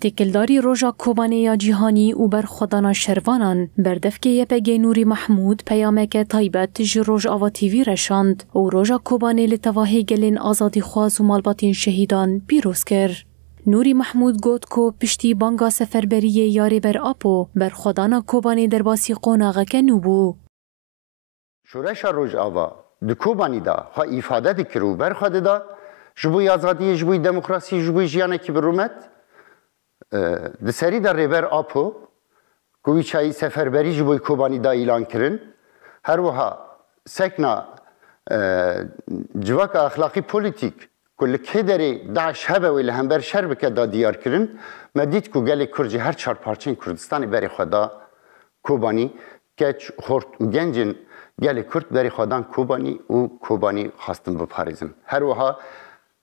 تکلداری روژا کوبانیا جیهانی و برخودانا شروانان بردفکه یپگ نوری محمود پیامک تایبت ج روژ آوا تیوی رشاند و روژا کوبانه لتواهی گلین آزادی خواز و مالباتین شهیدان پیروز کر. نوری محمود گوت کو پشتی بانگا سفربری یاری بر آپو برخودانا کوبانه در باسی قوناغه که نوبو. شورش روژ آوا د کوبانی دا ها ifade دکرو برخواده دا جبوی آزادی جبوی دموکراسی جبوی جیانه کی برومت د سری در ریبر آپو کوی چای سفربری جبوی کوبانی دا اعلان کرن هر وها سکنا جواک اخلاقی پولیتیک کل که داری داعش هبه ویل هم بر شر بکه دا دیار کرن مدید کو گل کرجی هر چهار پارچین کردستانی بری خدا کوبانی که خورد و گنجین گل کرد بری خودان کوبانی و کوبانی خواستن بپارزن هر وها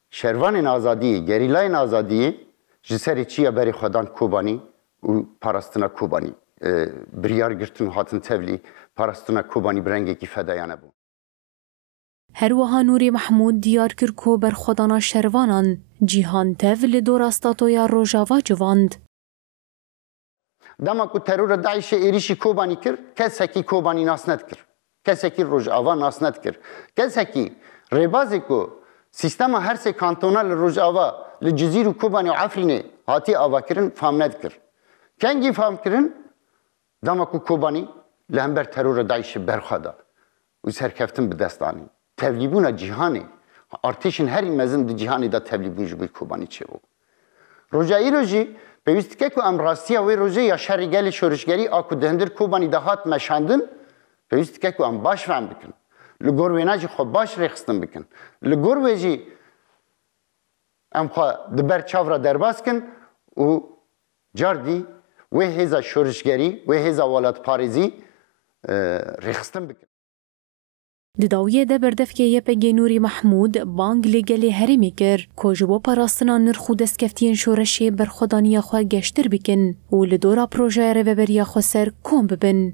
شروان آزادی گریلای آزادی جسری چیا بری خودان کوبانی و پاراستنا کوبانی بریار گرتن هاتن تبلی پاراستنا کوبانی برنگی کی فدایانه بود. هر وها نوری محمود دیار کر کو بر خودانا شروانان جیهان تول دوراستاتو یا روژاوا جواند. دما کو ترور داعش ایریشی کوبانی کر کسی کی کوبانی ناس ند کر کسی کی روژاوا ناس ند کر کسی کی ربازی کو سیستم هر سه کانتونال روژاوا لجزیره کوبانی و عفرینه هاتی آوا کرن فهم ند کر کنگی فهم کرن دما کو کوبانی لهمبر ترور داعش برخدا و سرکفتن به دستانی تبلیبونا جهانی ارتشین هر مزن د جهانی دا تبلیبون جبوی کوبانی چه بود روجایی روجی بویست که کو امراستی و روجی یا شرگل شورشگری آکو دهندر کوبانی دهات مشاندن بویست که کو ام باش فهم بکن لگور ویناجی خو باش ریخستن بکن لگور ویجی ام خو دبر چاورا درباز کن و جاردی و هزا شورشگری و هزا ولات پاریزی ریخستن بکن دداویه ده بردفکه یپگ نوری محمود بانگ لگلی هرمی کر کجبو پاراستنا نرخو دستکفتین شورشی برخودانی خواه گشتر بکن و لدورا پروژه رو ببریا خسر کم ببن.